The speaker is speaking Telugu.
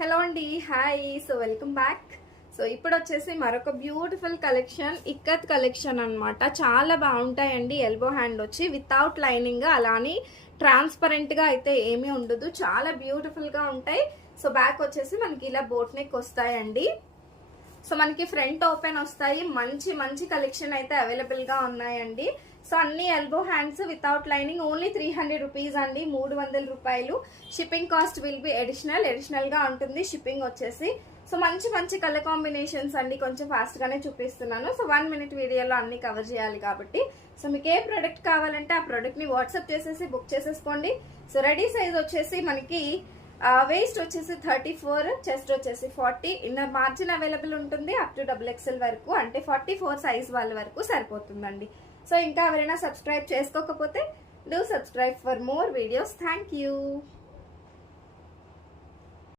హలో అండి, hi. So welcome back. So ఇప్పుడు వచ్చేసి మరొక బ్యూటిఫుల్ కలెక్షన్, ఇక్కత్ కలెక్షన్ అన్నమాట. చాలా బాగుంటాయండి. ఎల్బో హ్యాండ్ వచ్చి వితౌట్ లైనింగ్, అలానే ట్రాన్స్పరెంట్ గా అయితే ఏమీ ఉండదు. చాలా బ్యూటిఫుల్ గా ఉంటాయి. సో బ్యాక్ వచ్చేసి మనకి ఇలా బోట్ నెక్ వస్తాయండి. సో మనకి ఫ్రంట్ ఓపెన్ వస్తాయి. మంచి మంచి కలెక్షన్ అయితే అవైలబుల్ గా ఉన్నాయండి. సో అన్ని elbow hands without lining, only 300 rupees అండి, 300 రూపాయలు. Shipping cost will be additional గా ఉంటుంది షిప్పింగ్ వచ్చేసి. సో మంచి మంచి కలర్ కాంబినేషన్స్ అండి. కొంచెం ఫాస్ట్ గానే చూపిస్తున్నాను. సో 1 minute వీడియోలో అన్ని కవర్ చేయాలి కాబట్టి, సో మీకు ఏ ప్రోడక్ట్ కావాలంటే ఆ ప్రోడక్ట్ ని వాట్సాప్ చేసేసి బుక్ చేసేసుకోండి. సో రెడీ సైజ్ వచ్చేసి మనకి వేస్ట్ వచ్చేసి 34, చెస్ట్ వచ్చేసి 40, ఇన్నర్ మార్జిన్ అవైలబుల్ ఉంటుంది అప్ టు XXL వరకు, అంటే 44 సైజ్ వాళ్ళ వరకు సరిపోతుందండి. సో ఇంకా ఎవరైనా సబ్స్క్రైబ్ చేసుకోకపోతే do subscribe for more videos. Thank you.